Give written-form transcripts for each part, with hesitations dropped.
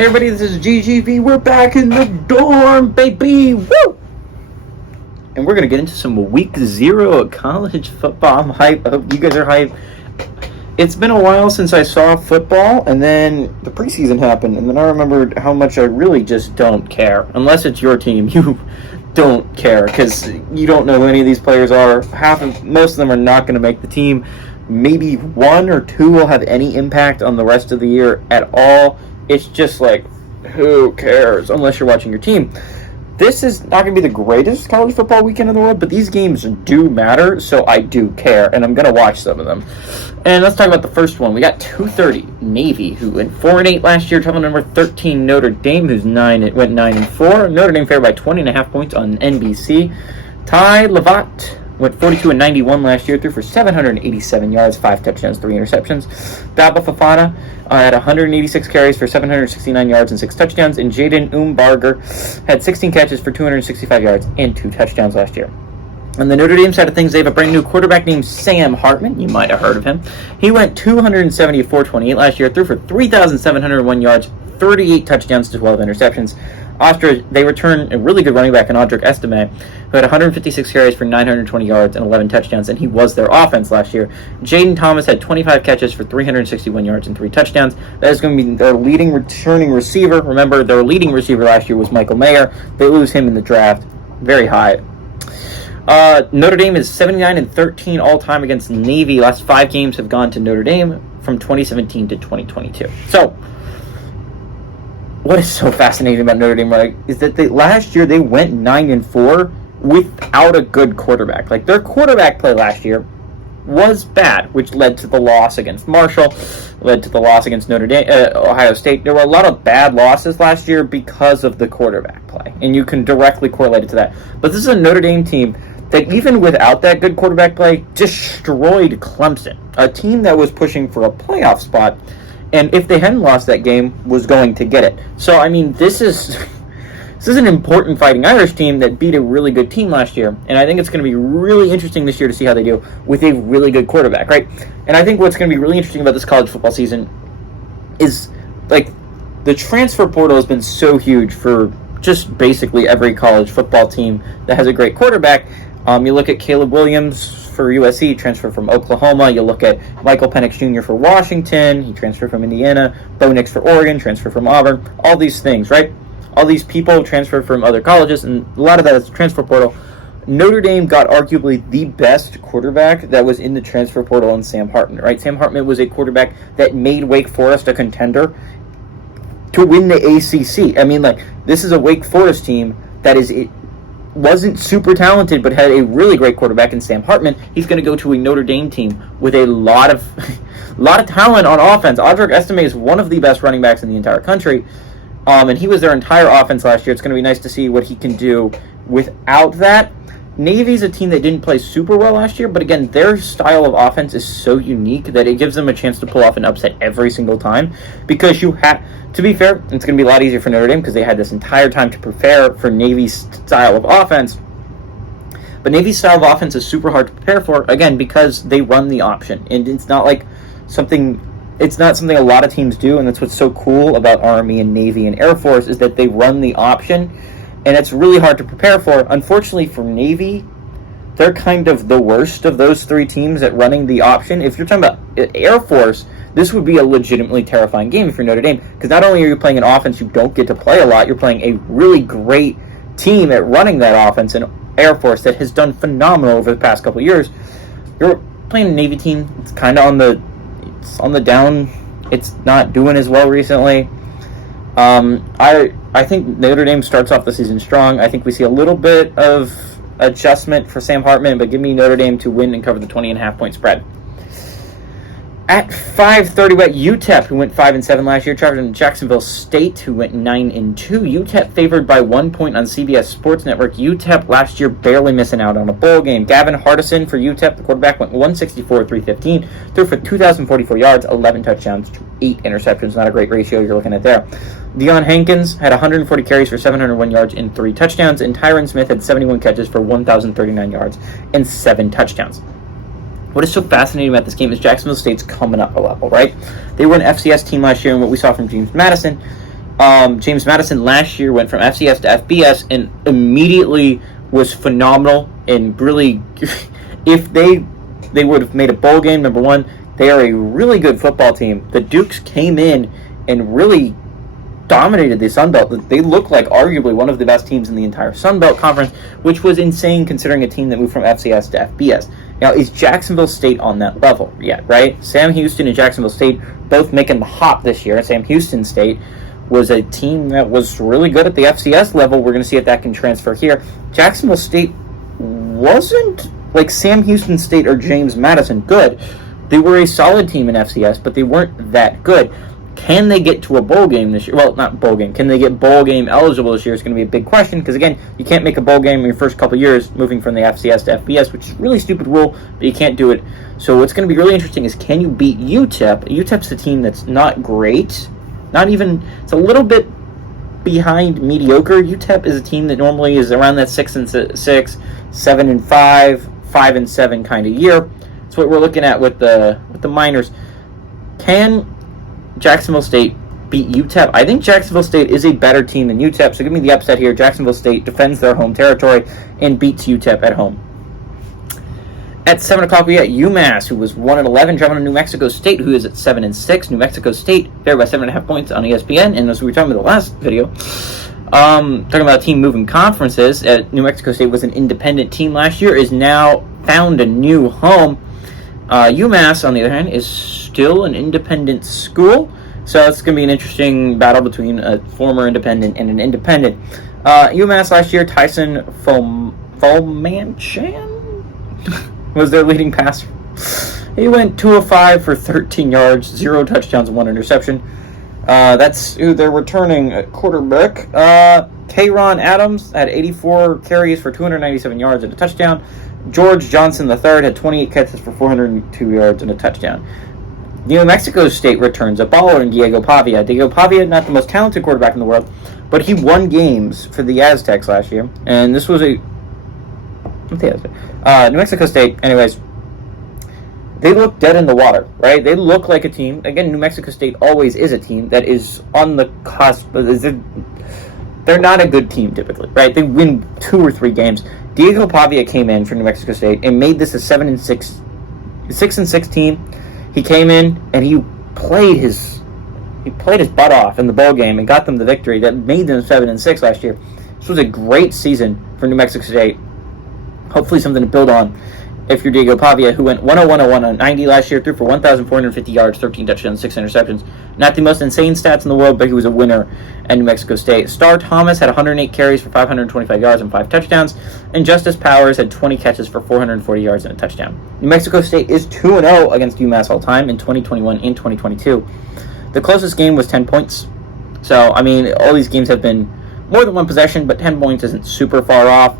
Hey everybody, this is GGV. We're back in the dorm, baby. Woo! And we're going to get into some week 0 of college football. I'm hyped. I hope you guys are hyped. It's been a while since I saw football, and then the preseason happened, and then I remembered how much I really just don't care. Unless it's your team, you don't care, because you don't know who any of these players are. Most of them are not going to make the team. Maybe 1 or 2 will have any impact on the rest of the year at all. It's just like, who cares, unless you're watching your team. This is not going to be the greatest college football weekend in the world, but these games do matter, so I do care, and I'm going to watch some of them. And let's talk about the first one. We got 2:30, Navy, who went 4-8 last year, traveling number 13, Notre Dame, who's went 9-4. Notre Dame favored by 20.5 points on NBC. Ty Lovat went 42-91 last year, threw for 787 yards, 5 touchdowns, 3 interceptions. Dabo Fofana had 186 carries for 769 yards and 6 touchdowns, and Jaden Umbarger had 16 catches for 265 yards and 2 touchdowns last year. On the Notre Dame side of things, they have a brand new quarterback named Sam Hartman. You might have heard of him. He went 270 of 428 last year, threw for 3,701 yards, 38 touchdowns to 12 interceptions. They return a really good running back in Audric Estime, who had 156 carries for 920 yards and 11 touchdowns, and he was their offense last year. Jaden Thomas had 25 catches for 361 yards and 3 touchdowns. That is going to be their leading returning receiver. Remember, their leading receiver last year was Michael Mayer. They lose him in the draft. Very high. Notre Dame is 79-13 all-time against Navy. Last 5 games have gone to Notre Dame from 2017 to 2022. So, what is so fascinating about Notre Dame, right, is that last year they went 9-4 without a good quarterback. Like, their quarterback play last year was bad, which led to the loss against Marshall, led to the loss against Ohio State. There were a lot of bad losses last year because of the quarterback play, and you can directly correlate it to that. But this is a Notre Dame team that, even without that good quarterback play, destroyed Clemson, a team that was pushing for a playoff spot, and if they hadn't lost that game, was going to get it. So, I mean, this is an important Fighting Irish team that beat a really good team last year, and I think it's going to be really interesting this year to see how they do with a really good quarterback, right? And I think what's going to be really interesting about this college football season is, like, the transfer portal has been so huge for just basically every college football team that has a great quarterback. You look at Caleb Williams for USC, transferred from Oklahoma. You look at Michael Penix Jr. for Washington. He transferred from Indiana. Bo Nix for Oregon, transferred from Auburn. All these things, right? All these people transferred from other colleges, and a lot of that is transfer portal. Notre Dame got arguably the best quarterback that was in the transfer portal in Sam Hartman, right? Sam Hartman was a quarterback that made Wake Forest a contender to win the ACC. I mean, like, this is a Wake Forest team that wasn't super talented, but had a really great quarterback in Sam Hartman. He's going to go to a Notre Dame team with a lot of talent on offense. Audric Estime is one of the best running backs in the entire country, and he was their entire offense last year. It's going to be nice to see what he can do without that. Navy's a team that didn't play super well last year, but again, their style of offense is so unique that it gives them a chance to pull off an upset every single time, because to be fair, it's going to be a lot easier for Notre Dame because they had this entire time to prepare for Navy's style of offense. But Navy's style of offense is super hard to prepare for, again, because they run the option. And it's not something a lot of teams do, and that's what's so cool about Army and Navy and Air Force, is that they run the option, and it's really hard to prepare for. Unfortunately for Navy, they're kind of the worst of those 3 teams at running the option. If you're talking about Air Force, this would be a legitimately terrifying game if you're Notre Dame, because not only are you playing an offense you don't get to play a lot, you're playing a really great team at running that offense in Air Force that has done phenomenal over the past couple of years. You're playing a Navy team. It's kind of on the down. It's not doing as well recently. I think Notre Dame starts off the season strong. I think we see a little bit of adjustment for Sam Hartman, but give me Notre Dame to win and cover the 20.5 point spread. At 5:30, we got UTEP, who went 5-7 last year, traveling to Jacksonville State, who went 9-2. UTEP favored by 1 point on CBS Sports Network. UTEP last year barely missing out on a bowl game. Gavin Hardison for UTEP, the quarterback, went 164-315, threw for 2,044 yards, 11 touchdowns, 8 interceptions. Not a great ratio you're looking at there. Deion Hankins had 140 carries for 701 yards and 3 touchdowns, and Tyron Smith had 71 catches for 1,039 yards and 7 touchdowns. What is so fascinating about this game is Jacksonville State's coming up a level, right? They were an FCS team last year, and what we saw from James Madison James Madison last year went from FCS to FBS and immediately was phenomenal and really, if they would have made a bowl game, number one, they are a really good football team. The Dukes came in and really dominated the Sun Belt. They look like arguably one of the best teams in the entire Sun Belt Conference, which was insane considering a team that moved from FCS to FBS. Now, is Jacksonville State on that level yet, right? Sam Houston and Jacksonville State both making the hop this year. Sam Houston State was a team that was really good at the FCS level. We're going to see if that can transfer here. Jacksonville State wasn't like Sam Houston State or James Madison good. They were a solid team in FCS, but they weren't that good. Can they get to a bowl game this year? Well, not bowl game. Can they get bowl game eligible this year is going to be a big question because, again, you can't make a bowl game in your first couple years moving from the FCS to FBS, which is a really stupid rule, but you can't do it. So what's going to be really interesting is can you beat UTEP? UTEP's a team that's not great. Not even, it's a little bit behind mediocre. UTEP is a team that normally is around that 6-6, 7-5, 5-7 kind of year. That's what we're looking at with the Miners. Can Jacksonville State beat UTEP? I think Jacksonville State is a better team than UTEP, so give me the upset here. Jacksonville State defends their home territory and beats UTEP at home. At 7 o'clock, we got UMass, who was 1-11, traveling to New Mexico State, who is at 7-6. New Mexico State, favored by 7.5 points on ESPN, and as we were talking about the last video, talking about a team moving conferences, New Mexico State was an independent team last year, is now found a new home. UMass, on the other hand, is still an independent school, so it's going to be an interesting battle between a former independent and an independent. UMass last year, Tyson Fulmanchan was their leading passer. He went 2 of 5 for 13 yards, 0 touchdowns, and 1 interception. That's who they're returning at quarterback. Kayron Adams had 84 carries for 297 yards and a touchdown. George Johnson III had 28 catches for 402 yards and a touchdown. New Mexico State returns a baller in Diego Pavia. Diego Pavia, not the most talented quarterback in the world, but he won games for the Aztecs last year. And this was New Mexico State, anyways, they look dead in the water, right? They look like a team. Again, New Mexico State always is a team that is on the cusp. They're not a good team typically, right? They win 2 or 3 games. Diego Pavia came in for New Mexico State and made this a 6-6 team. He came in and he played his butt off in the bowl game and got them the victory that made them 7-6 last year. This was a great season for New Mexico State. Hopefully something to build on if you're Diego Pavia, who went 101 on 90 last year, threw for 1,450 yards, 13 touchdowns, 6 interceptions. Not the most insane stats in the world, but he was a winner at New Mexico State. Star Thomas had 108 carries for 525 yards and 5 touchdowns, and Justice Powers had 20 catches for 440 yards and a touchdown. New Mexico State is 2-0 against UMass all time in 2021 and 2022. The closest game was 10 points. So, I mean, all these games have been more than one possession, but 10 points isn't super far off.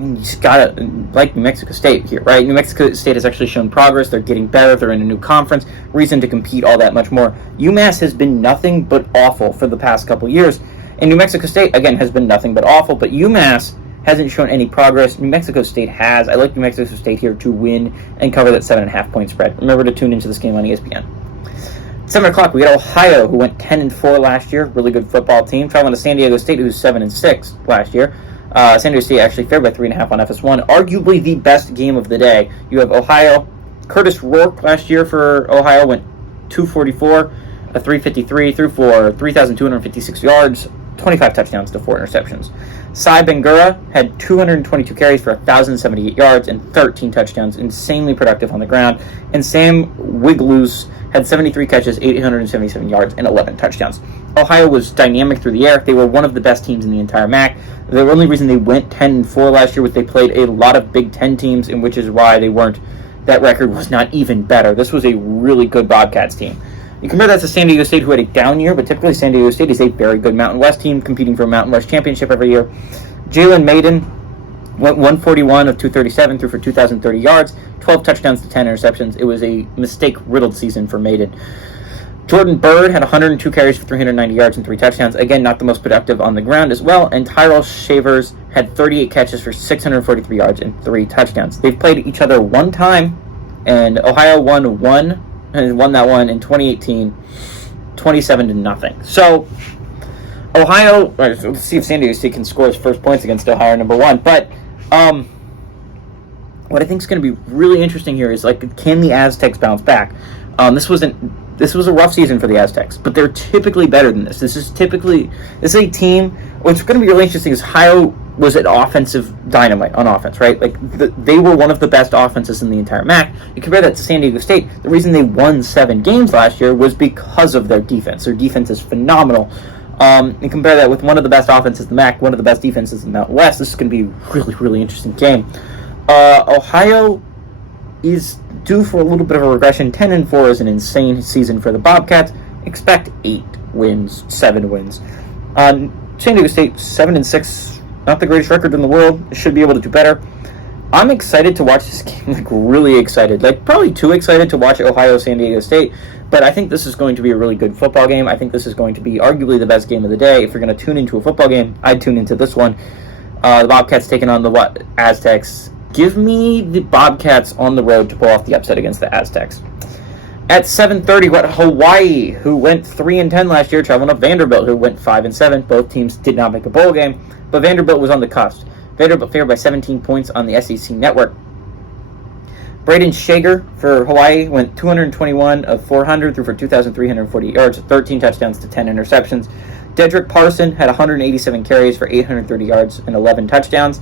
You just gotta like New Mexico State here, right? New Mexico State has actually shown progress. They're getting better. They're in a new conference. Reason to compete all that much more. UMass has been nothing but awful for the past couple years. And New Mexico State, again, has been nothing but awful. But UMass hasn't shown any progress. New Mexico State has. I like New Mexico State here to win and cover that 7.5 point spread. Remember to tune into this game on ESPN. 7 o'clock, we got Ohio, who went 10-4 last year. Really good football team. Traveling to San Diego State, who's 7-6 last year. San Diego State actually favored by 3.5 on FS1. Arguably the best game of the day. You have Ohio. Curtis Rourke last year for Ohio went 244, a 353, threw for 3,256 yards, 25 touchdowns to 4 interceptions. Cy Bangura had 222 carries for 1,078 yards and 13 touchdowns, insanely productive on the ground. And Sam Wiglusz had 73 catches, 877 yards, and 11 touchdowns. Ohio was dynamic through the air. They were one of the best teams in the entire MAC. The only reason they went 10-4 last year was they played a lot of Big Ten teams, and which is why they weren't. That record was not even better. This was a really good Bobcats team. You compare that to San Diego State, who had a down year, but typically San Diego State is a very good Mountain West team, competing for a Mountain West championship every year. Jalen Maiden went 141 of 237, threw for 2,030 yards, 12 touchdowns to 10 interceptions. It was a mistake-riddled season for Maiden. Jordan Bird had 102 carries for 390 yards and 3 touchdowns. Again, not the most productive on the ground as well. And Tyrell Shavers had 38 catches for 643 yards and 3 touchdowns. They've played each other one time, and Ohio won that one in 2018. 27-0. So Ohio, let's see if San Diego State can score its first points against Ohio, number one. But what I think is going to be really interesting here is, like, can the Aztecs bounce back? This was a rough season for the Aztecs, but they're typically better than this. This is a team. What's going to be really interesting is Ohio was an offensive dynamite on offense, right? Like, they were one of the best offenses in the entire MAC. You compare that to San Diego State. The reason they won 7 games last year was because of their defense. Their defense is phenomenal. And compare that with one of the best offenses in the MAC, one of the best defenses in the Mountain West. This is going to be a really, really interesting game. Ohio is due for a little bit of a regression. 10-4 is an insane season for the Bobcats. Expect 8 wins, 7 wins. San Diego State 7-6, not the greatest record in the world. Should be able to do better. I'm excited to watch this game. Like, really excited. Like, probably too excited to watch Ohio San Diego State. But I think this is going to be a really good football game. I think this is going to be arguably the best game of the day. If you're going to tune into a football game, I'd tune into this one. The Bobcats taking on the Aztecs. Give me the Bobcats on the road to pull off the upset against the Aztecs. At 7:30, what Hawaii, who went 3-10 last year, traveling up Vanderbilt, who went 5-7. Both teams did not make a bowl game, but Vanderbilt was on the cusp. Vanderbilt favored by 17 points on the SEC Network. Braden Shager for Hawaii went 221 of 400, threw for 2,340 yards, 13 touchdowns to 10 interceptions. Dedrick Parson had 187 carries for 830 yards and 11 touchdowns.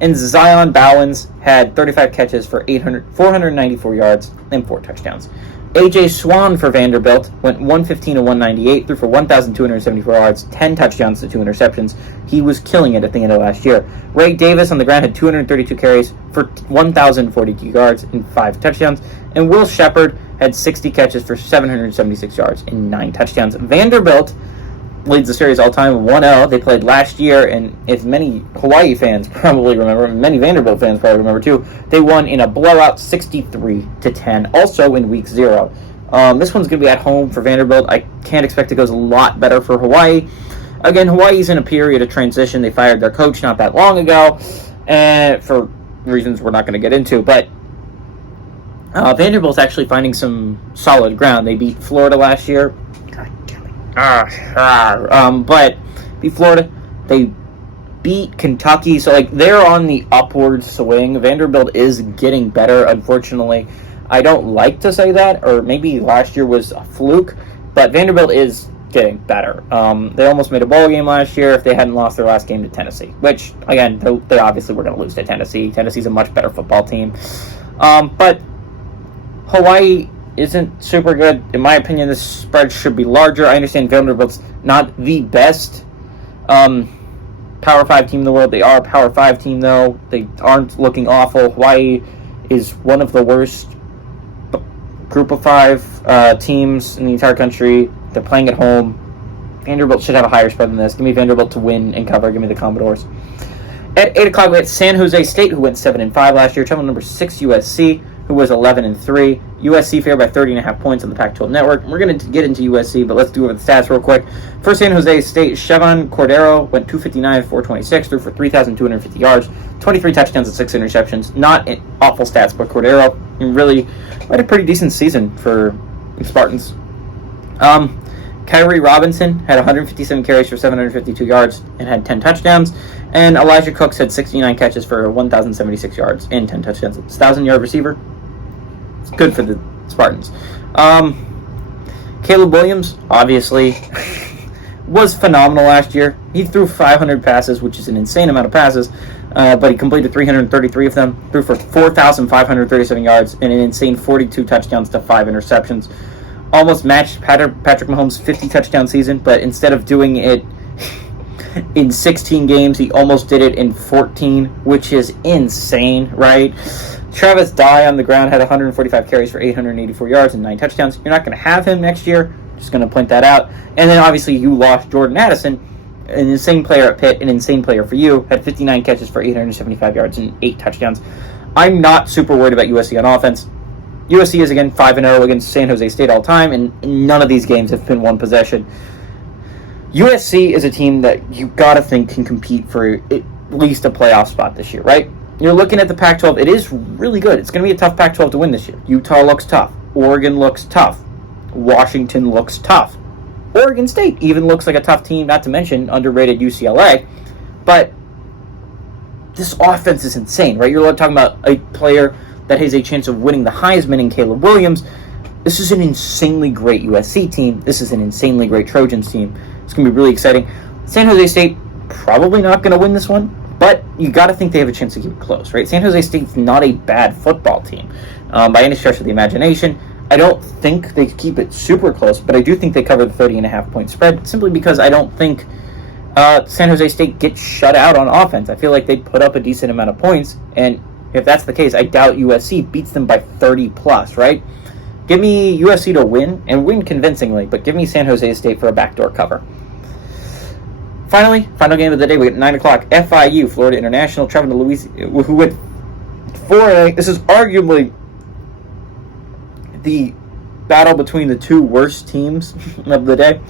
And Zion Bowens had 35 catches for 494 yards and 4 touchdowns. A.J. Swan for Vanderbilt went 115 of 198, threw for 1,274 yards, 10 touchdowns to 2 interceptions. He was killing it at the end of last year. Ray Davis on the ground had 232 carries for 1,042 yards and 5 touchdowns. And Will Shepard had 60 catches for 776 yards and 9 touchdowns. Vanderbilt leads the series all-time 1-0. They played last year, and as many Hawaii fans probably remember, and many Vanderbilt fans probably remember too, they won in a blowout 63-10, also in week 0. This one's going to be at home for Vanderbilt. I can't expect it goes a lot better for Hawaii. Again, Hawaii's in a period of transition. They fired their coach not that long ago, and for reasons we're not going to get into, but Vanderbilt's actually finding some solid ground. They beat Florida last year. But beat Florida, they beat Kentucky, so like they're on the upward swing. Vanderbilt is getting better, unfortunately. I don't like to say that, or maybe last year was a fluke, but Vanderbilt is getting better. They almost made a bowl game last year if they hadn't lost their last game to Tennessee, which, again, they obviously were going to lose to Tennessee. Tennessee's a much better football team. But Hawaii isn't super good. In my opinion, this spread should be larger. I understand Vanderbilt's not the best Power 5 team in the world. They are a Power 5 team, though. They aren't looking awful. Hawaii is one of the worst Group of 5 teams in the entire country. They're playing at home. Vanderbilt should have a higher spread than this. Give me Vanderbilt to win and cover. Give me the Commodores. At 8 o'clock, we had San Jose State, who went 7-5 last year. Travel number 6, USC, who was 11-3. USC favored by 30.5 points on the Pac-12 Network. We're going to get into USC, but let's do it with the stats real quick. For San Jose State, Chevon Cordero went 259 of 426, threw for 3,250 yards, 23 touchdowns and 6 interceptions. Not awful stats, but Cordero really had a pretty decent season for the Spartans. Kyrie Robinson had 157 carries for 752 yards and had 10 touchdowns. And Elijah Cooks had 69 catches for 1,076 yards and 10 touchdowns. It's a 1,000-yard receiver. It's good for the Spartans. Caleb Williams, obviously, was phenomenal last year. He threw 500 passes, which is an insane amount of passes, but he completed 333 of them, threw for 4,537 yards and an insane 42 touchdowns to 5 interceptions. Almost matched Patrick Mahomes' 50-touchdown season, but instead of doing it in 16 games, he almost did it in 14, which is insane, right? Travis Dye on the ground had 145 carries for 884 yards and 9 touchdowns. You're not going to have him next year. Just going to point that out. And then, obviously, you lost Jordan Addison, an insane player at Pitt, an insane player for you, had 59 catches for 875 yards and 8 touchdowns. I'm not super worried about USC on offense. USC is, again, 5-0 against San Jose State all time, and none of these games have been one possession. USC is a team that you got to think can compete for at least a playoff spot this year, right? You're looking at the Pac-12. It is really good. It's going to be a tough Pac-12 to win this year. Utah looks tough. Oregon looks tough. Washington looks tough. Oregon State even looks like a tough team, not to mention underrated UCLA. But this offense is insane, right? You're talking about a player that has a chance of winning the Heisman in Caleb Williams. This is an insanely great USC team. This is an insanely great Trojans team. It's going to be really exciting. San Jose State, probably not going to win this one, but you got to think they have a chance to keep it close, right? San Jose State's not a bad football team by any stretch of the imagination. I don't think they keep it super close, but I do think they cover the 30.5 point spread, simply because I don't think San Jose State gets shut out on offense. I feel like they put up a decent amount of points, and if that's the case, I doubt USC beats them by 30 plus, right? Give me USC to win, and win convincingly, but give me San Jose State for a backdoor cover. Finally, final game of the day, we get 9 o'clock, FIU, Florida International, traveling to Louisiana, who went 4-8. This is arguably the battle between the two worst teams of the day.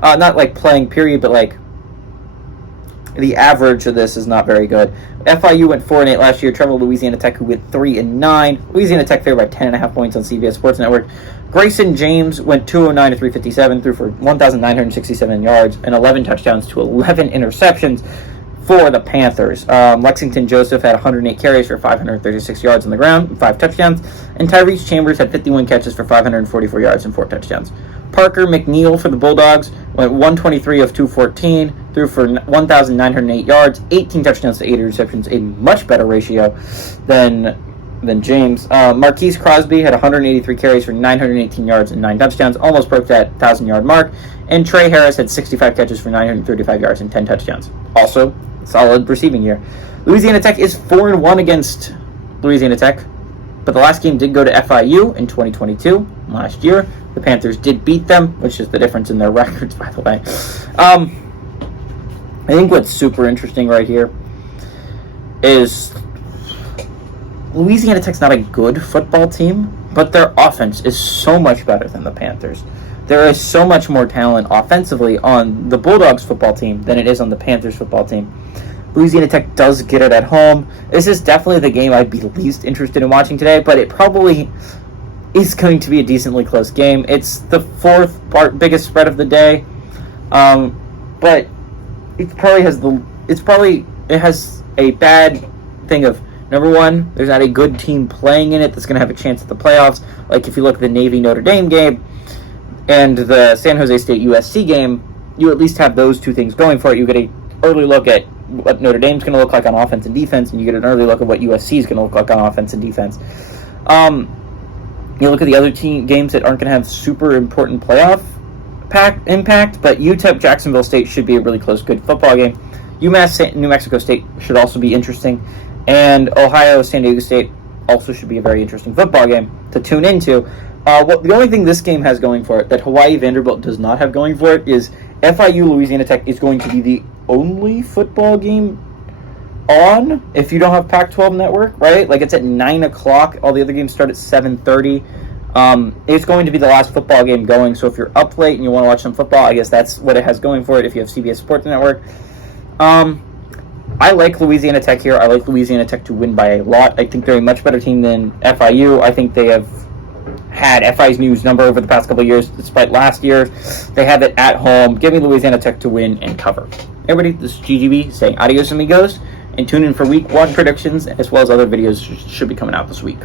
Not like playing period, but like the average of this is not very good. FIU went 4-8 last year. Traveled to Louisiana Tech, who went 3-9. Louisiana Tech favored by 10.5 points on CBS Sports Network. Grayson James went 209 to 357, threw for 1,967 yards and 11 touchdowns to 11 interceptions for the Panthers. Lexington Joseph had 108 carries for 536 yards on the ground and 5 touchdowns. And Tyrese Chambers had 51 catches for 544 yards and 4 touchdowns. Parker McNeil for the Bulldogs went 123 of 214, threw for 1,908 yards, 18 touchdowns to 8 interceptions, a much better ratio than James. Marquise Crosby had 183 carries for 918 yards and 9 touchdowns, almost broke that 1,000-yard mark. And Trey Harris had 65 catches for 935 yards and 10 touchdowns. Also, solid receiving year. Louisiana Tech is 4-1 against Louisiana Tech, but the last game did go to FIU in 2022, last year. The Panthers did beat them, which is the difference in their records, by the way. I think what's super interesting right here is Louisiana Tech's not a good football team, but their offense is so much better than the Panthers. There is so much more talent offensively on the Bulldogs football team than it is on the Panthers football team. Louisiana Tech does get it at home. This is definitely the game I'd be least interested in watching today, but it probably is going to be a decently close game. It's the fourth biggest spread of the day, but it probably has a bad thing of, number one, there's not a good team playing in it that's going to have a chance at the playoffs. Like if you look at the Navy Notre Dame game and the San Jose State USC game, you at least have those two things going for it. You get an early look at what Notre Dame's going to look like on offense and defense, and you get an early look at what USC is going to look like on offense and defense. You look at the other games that aren't going to have super important playoff impact, but UTEP Jacksonville State should be a really close, good football game. UMass New Mexico State should also be interesting, and Ohio San Diego State also should be a very interesting football game to tune into. The only thing this game has going for it that Hawaii Vanderbilt does not have going for it is FIU Louisiana Tech is going to be the only football game on if you don't have Pac-12 network, right? Like it's at 9 o'clock. All the other games start at 7:30. It's going to be the last football game going, so if you're up late and you want to watch some football, I guess that's what it has going for it if you have CBS Sports Network. I like Louisiana Tech here. I like Louisiana Tech to win by a lot. I think they're a much better team than FIU. I think they have had FIU's number over the past couple of years, despite last year. They have it at home. Give me Louisiana Tech to win and cover. Everybody, this is GGB saying adios amigos, and tune in for week 1 predictions, as well as other videos should be coming out this week.